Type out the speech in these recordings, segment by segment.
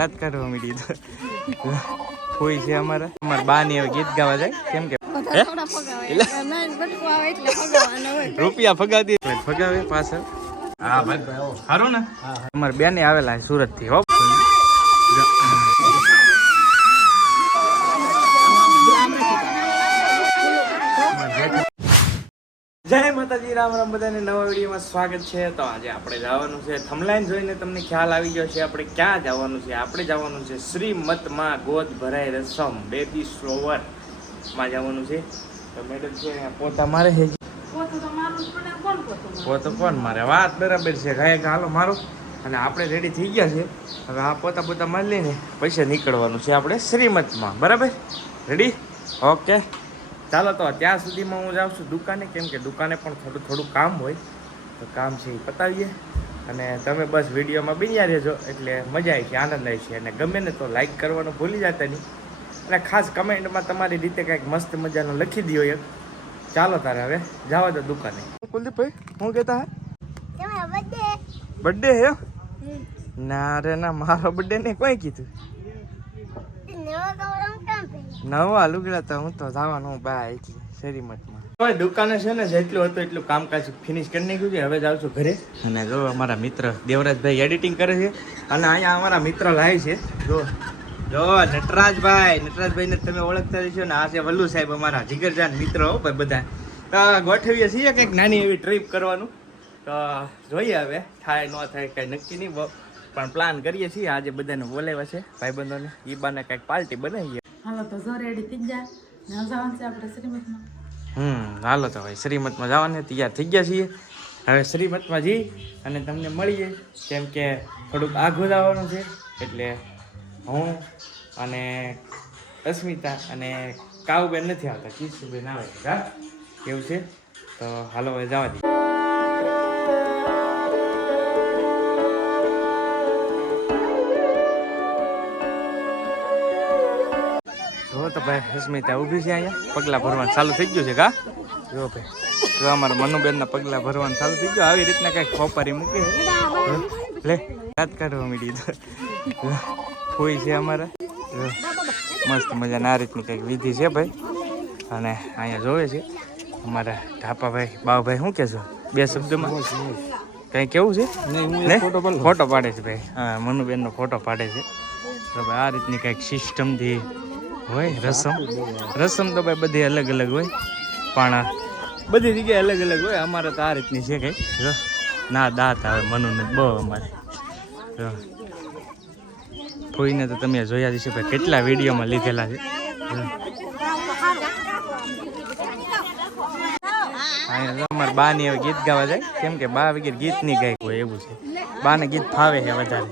યાદ કરવા મીડી તો કોઈ છે અમારા બા ની હવે ગીત ગાવા જાય કેમ કે રૂપિયા ફગાતી ફગાવે પાછળ. હા ભાઈ સારું ને અમારે બેને આવેલા સુરત થી. હો જય માતાજી, રામ રામ, બધાને નવા વિડીયોમાં સ્વાગત છે. તો આજે આપણે જવાનું છે, થંબલાઈન જોઈને તમને ખ્યાલ આવી ગયો છે આપણે ક્યાં જવાનું છે. આપણે જવાનું છે શ્રીમતમાં ગોદ ભરાય રસમ બેબી સરોવર માં જવાનું છે. તો મેડમ છે પોતા મારે છે, પોતો કોણ મારે, વાત બરાબર છે. ગાય હાલો મારો અને આપણે રેડી થઈ ગયા છે. હવે આ પોતા મારી લઈને પૈસા નીકળવાનું છે આપણે શ્રીમતમાં. બરાબર, રેડી? ઓકે ચાલો. તો ત્યાં સુધીમાં હું જાઉં છું દુકાને, કેમ કે દુકાને પણ થોડું કામ હોય, તો કામ છે એ પતાવીએ. અને તમે બસ વિડીયોમાં બન્યા રહેજો એટલે મજા આવી છે, આનંદ આવી છે. અને ગમે ને તો લાઈક કરવાનું ભૂલી જતા નહીં, અને ખાસ કમેન્ટમાં તમારી રીતે કંઈક મસ્ત મજાનું લખી દો એક. ચાલો તારે હવે જવા દો દુકાને. કુલદીપભાઈ હું કહેતા હે બર્થડે હે? ના રે ના, મારો બર્થડે ને કોઈ કીધું. નવા લુગડા તો હું તો જવાનું બા શ્રીમતમાં. હવે દુકાને છે ને જેટલું હતું એટલું કામકાજ ફિનિશ કરી નાખ્યું છે. હવે જાઉં છું ઘરે. અને જો અમારા મિત્ર દેવરાજભાઈ એડિટિંગ કરે છે, અને અહીંયા અમારા મિત્ર લાય છે. જો નટરાજભાઈને તમે ઓળખતા રહીશો ને. આ છે વલ્લુ સાહેબ, અમારા જીગરજાન મિત્ર હો ભાઈ. બધા ગોઠવીએ છીએ કંઈક નાની એવી ટ્રીપ કરવાનું. તો જોઈએ હવે થાય ન થાય કાંઈ નક્કી નહીં, પણ પ્લાન કરીએ છીએ. આજે બધાને બોલાવ્યા છે ભાઈબંધોને, ઈ બાને કંઈક પાર્ટી બનાવીએ. હાલો તો જો રેડી થઈ ગયા, જવાનું છે આપણે શ્રીમતમાં. હાલો તો ભાઈ શ્રીમતમાં જવાને તૈયાર થઈ ગયા છીએ. હવે શ્રીમતમાં જઈ અને તમને મળીએ, કેમ કે થોડુંક આઘું જવાનું છે. એટલે હું અને અસ્મિતા અને કાઉબેન નથી આવતા, કિશુબેન આવે હા એવું છે. તો હાલો હવે જવા દઈએ. જો તો ભાઈ અસ્મિતા ઊભી છે અહીંયા, પગલાં ભરવાનું ચાલુ થઈ ગયું છે. કા જો ભાઈ, જો અમારા મનુબેનના પગલાં ભરવાનું ચાલુ થઈ ગયું. આવી રીતના કંઈક ખોપારી મૂકે લે યાદ કરવા મીડી તો કોઈ છે અમારા મસ્ત મજાના આ રીતની કંઈક વિધિ છે ભાઈ. અને અહીંયા જોવે છે અમારા ઢાપાભાઈ બાવભાઈ. શું કહેશો બે શબ્દોમાં કંઈ કેવું છે? ફોટો પાડે છે ભાઈ. હા, મનુબેનનો ફોટો પાડે છે. તો ભાઈ આ રીતની કંઈક સિસ્ટમથી હોય રસમ તો ભાઈ બધી અલગ અલગ હોય, પણ બધી જગ્યાએ અલગ અલગ હોય. અમારે તો આ રીતની છે કંઈક. ના દાંત આવે મનુને બહુ અમારે. કોઈને તો તમે જોયા જશે ભાઈ, કેટલા વિડીયોમાં લીધેલા છે. અમારે બા ની હવે ગીત ગાવા જાય, કેમ કે બા વગેરે ગીત નહીં ગાય હોય એવું છે. બાને ગીત ફાવે છે વધારે,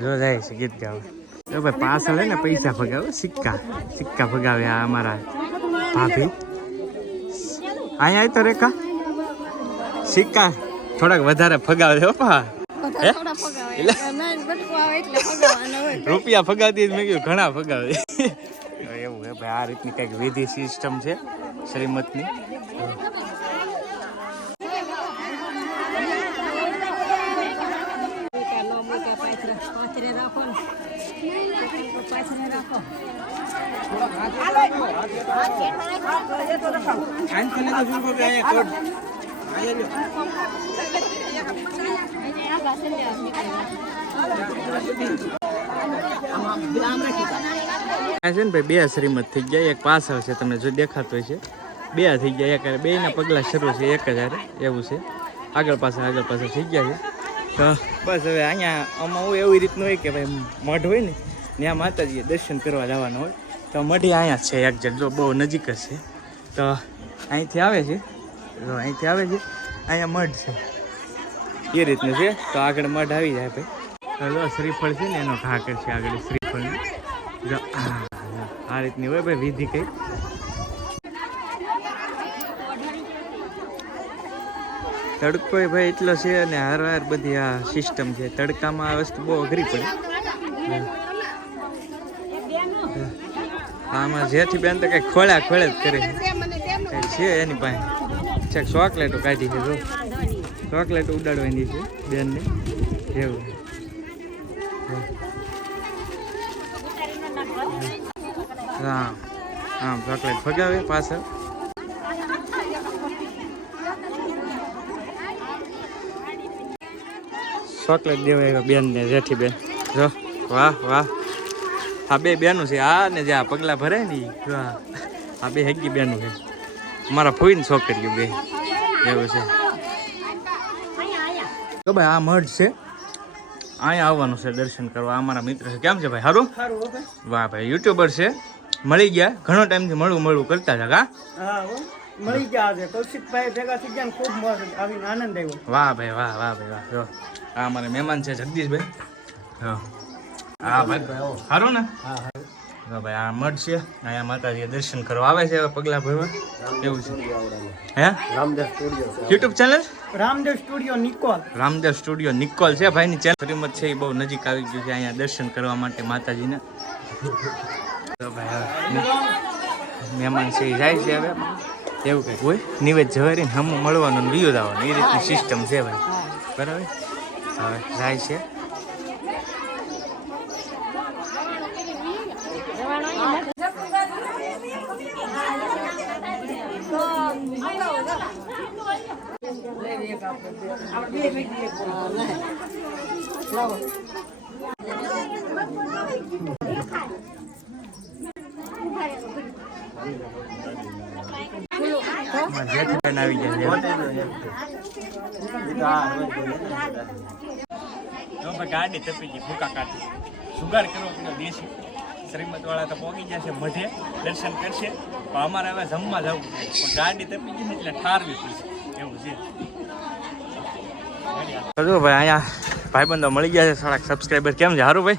જો જાય છે ગીત ગાવા. તો ભાઈ પાછળ ને પૈસા ભગાવે, સિક્કા ભગાવે આ અમારા ભાભી. અહીંયા તો રેખા સિક્કા થોડાક વધારે ફગાવે છે પા. રૂપિયા ફગાતી મેં કીધું ઘણા ફગાવે એવું હે ભાઈ. આ રીતની કંઈક વિધિ સિસ્ટમ છે શ્રીમતની. છે ને ભાઈ બે શ્રીમત થઈ ગયા, એક પાછળ છે તમને જો દેખાતો હોય છે. બે થઈ ગયા, એક બે ના પગલા શરૂ છે એક જ હારે એવું છે. આગળ પાછળ થઈ ગયા છે. તો બસ હવે અહીંયા આમાં હું એવી રીતનું હોય કે ભાઈ મઢ હોય ને ત્યાં માતાજીએ દર્શન કરવા જવાનું હોય. તો મઢી અહીંયા છે એક્ઝેક્ટ, જો બહુ નજીક જ છે. તો અહીંથી આવે છે, અહીંયા મઢ છે એ રીતનું છે. તો આગળ મઢ આવી જાય ભાઈ. શ્રીફળ છે ને એનો ઢાકર છે આગળ શ્રીફળ. આ રીતની હોય ભાઈ વિધિ કઈ. તડકો ભાઈ એટલો છે અને હાર બધી આ સિસ્ટમ છે. તડકામાં આ વસ્તુ બહુ અઘરી પડે. આમાં જેથી બેન તો કઈ ખોળે જ કરે છે એની પાસે. ચોકલેટો કાઢી છે, જો ચોકલેટ ઉડાડવાની છે બેનને એવું. હા હા ચોકલેટ ફગાવે પાછળ ચોકલેટ દેવાય બેન ને જેઠી બેન જો વાહ વાહ આ બે બેનું છે આ ને જે આ પગલા ભરે ને વાહ આ બે હેગી બેનું છે મારા ફોઈને છોકરીઓ બે એવું છે તો ભાઈ આ મઢ છે અહીંયા આવવાનું છે દર્શન કરવા આ મારા મિત્ર છે કેમ છે ભાઈ સારું વાહ ભાઈ યુટ્યુબર છે મળી ગયા ઘણો ટાઈમથી મળવું કરતા હતા કા મળી ગયા છે કૌશિકભાઈ ભેગા થઈ ગયા ખૂબ આવીને આનંદ આવ્યો વાહ ભાઈ વાહ જો આ અમારા મહેમાન છે જગદીશભાઈ હા ભાઈ સારું ને હા ભાઈ આ મઠ છે અહીંયા માતાજી દર્શન કરવા આવે છે પગલા ભરવા એવું છે હે Ramdev studio YouTube channel Ramdev studio Nikol Ramdev studio Nikol છે ભાઈની ચેનલ શ્રીમત છે એ બહુ નજીક આવી ગયું છે અહીંયા દર્શન કરવા માટે માતાજીને તો ભાઈ મહેમાન છે એ જાય છે હવે એવું કંઈક હોય નિવેદ જવારીને હમું મળવાનું બીજો આવવાનું એ રીતની સિસ્ટમ છે ભાઈ બરાબર હવે જાય છે જેઠાબેન આવી ગયા ગાડી તપી ગઈ ભૂકા કાઢી સુગાર કરવો પડ્યો દેશી શ્રીમત વાળા તો પહોંચી જશે મઢે દર્શન કરશે પણ અમારે હવે જમવા જવું પણ ગાડી તપી ગઈ ને એટલે ઠારવી પડશે એવું છે જો ભાઈ અહીંયા ભાઈબંધો મળી ગયા છે થોડાક સબસ્ક્રાઈબર કેમ છે સારું ભાઈ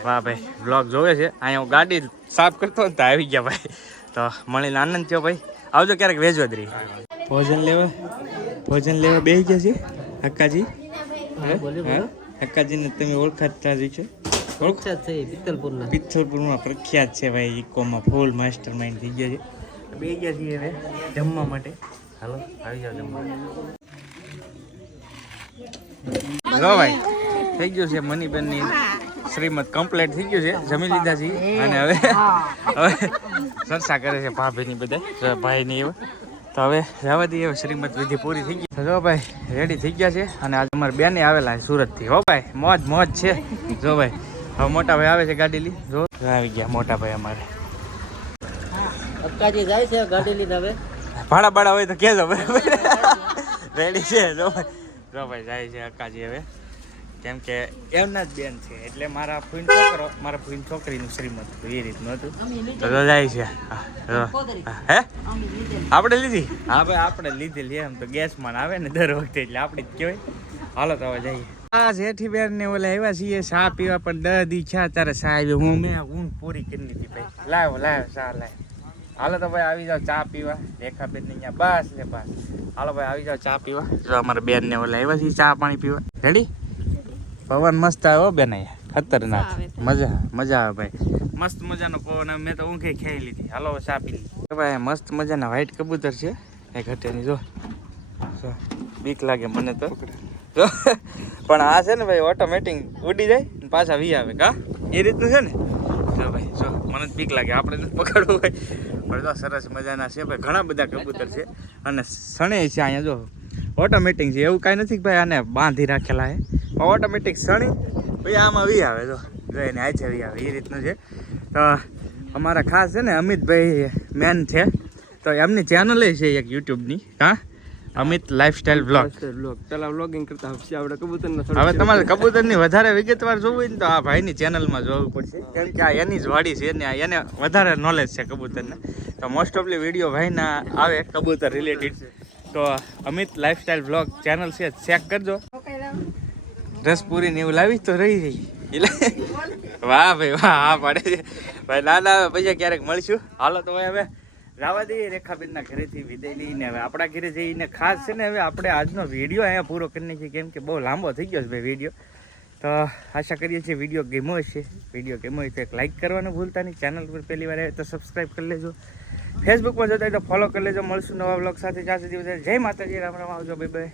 વાહ ભાઈ બ્લોગ જોવે છે અહીંયા હું ગાડી સાફ કરતો ને તો આવી ગયા ભાઈ તો મળીને આનંદ થયો ભાઈ આવજો ક્યારેક વેજવદરી ભોજન લેવા બેસી ગયા છે હક્કાજી હક્કાજીને તમે ઓળખાતા જ છો પિત્તલપુરમાં પ્રખ્યાત છે ભાઈ ઇકોમાં ફૂલ માસ્ટર માઇન્ડ થઈ ગયા છે બે ગયા છીએ હવે જમવા માટે હાલો આવી જાઓ જમવા જો ભાઈ થઈ ગયું છે મનીબેનની શ્રીમત કમ્પ્લીટ થઈ ગયું છે જમી લીધા છે અને હવે ચર્ચા કરે છે ભાભીની બધા ભાઈની એવા તો હવે જવા દઈએ શ્રીમત વિધિ પૂરી થઈ ગઈ જો ભાઈ રેડી થઈ ગયા છે અને આજે અમારા બેને આવેલા છે સુરતથી હો ભાઈ મોજ છે જો ભાઈ હવે મોટા ભાઈ આવે છે ગાડી લઈ જો આવી ગયા મોટા ભાઈ અમારે અક્કાજી જાય છે ગાડી લઈને હવે ભાડા હોય તો કહેજો બરાબર રેડી છે જો ભાઈ જાય છે અક્કાજી હવે કેમ કે એમના જ બેન છે એટલે મારા ફૂઈન છોકરીનું શ્રીમત હતું એ રીતનું હતું તો જાય છે હે આપણે લીધી હા ભાઈ આપણે લીધેલી એમ તો ગેસમાં આવે ને દર વખતે એટલે આપણી જ કહેવાય હાલો તો હવે જઈએ હા જેઠી બેન ને ઓલા આવ્યા છીએ ચા પીવા પણ 10 દી છે તારે ચા આવી મેં ઊંઘ પૂરી કરી લીધી ભાઈ લાવ ચા લાવ હાલો તો ભાઈ આવી જાઓ ચા પીવા રેખાબેન ને અહીંયા બસ હાલો ભાઈ આવી જાઓ ચા પીવા જો અમારા બેન ને ઓલા આવ્યા છીએ ચા પાણી પીવા રેડી પવન મસ્ત આવ્યો બેન અહીંયા ખતરનાક મજા આવે ભાઈ મસ્ત મજાનો પવન મેં તો ઊંઘે ખાઈ લીધી હાલો ચા પી લીધી ભાઈ મસ્ત મજાના વ્હાઈટ કબૂતર છે એ ઘટેની જો બીક લાગે મને તો પણ આ છે ને ભાઈ ઓટોમેટિક ઉડી જાય પાછા વી આવે કા એ રીતનું છે ને જો ભાઈ જો મને જ બીક લાગે આપણે નથી પકડવું હોય પણ તો સરસ મજાના છે ભાઈ ઘણા બધા કબૂતર છે અને સણે છે અહીંયા જો ઓટોમેટિક છે એવું કાંઈ નથી કે ભાઈ આને બાંધી રાખેલા છે ઓટોમેટિક સણી ભાઈ આમાં વી આવે જો એને આછે વી આવે એ રીતનું છે તો અમારા ખાસ છે ને અમિતભાઈ મેન છે તો એમની ચેનલ છે એક યુટ્યુબની હા અમિત લાઈફસ્ટાઈલ બ્લોગ પેલા વ્લોગિંગ કરતા આપણે કબૂતરનો હવે તમારે કબૂતરની વધારે વિગતવાર જોવું હોય ને તો આ ભાઈની ચેનલમાં જોવું પડશે કેમ કે આ એની જ વાડી છે ને એને વધારે નોલેજ છે કબૂતરને તો મોસ્ટ ઓફલી વિડીયો ભાઈના આવે કબૂતર રિલેટેડ તો અમિત લાઈફસ્ટાઈલ બ્લોગ ચેનલ છે ચેક કરજો રસ પૂરી ને એવું લાવીશ તો રહી જઈ એટલે વાહ ભાઈ વાહ હા પાડે છે ભાઈ ના પછી ક્યારેક મળીશું હાલો તો ભાઈ હવે જવા દઈએ રેખાબેનના ઘરેથી વિદાય લઈને હવે આપણા ઘરે જઈને ખાસ છે ને હવે આપણે આજનો વિડીયો અહીંયા પૂરો કરી નાખીએ કેમ કે બહુ લાંબો થઈ ગયો છે ભાઈ વિડીયો તો આશા કરીએ છીએ વિડીયો ગમ્યો હશે વિડીયો ગમ્યો હોય તો એક લાઇક કરવાનું ભૂલતા નહીં ચેનલ પર પહેલી વાર આવે તો સબસ્ક્રાઈબ કરી લેજો ફેસબુક પર જોતા હોય તો ફોલો કરી લેજો મળશું નવા બ્લોગ સાથે જ્યાં સુધી જય માતાજી રામ રામ આવજો બાય બાય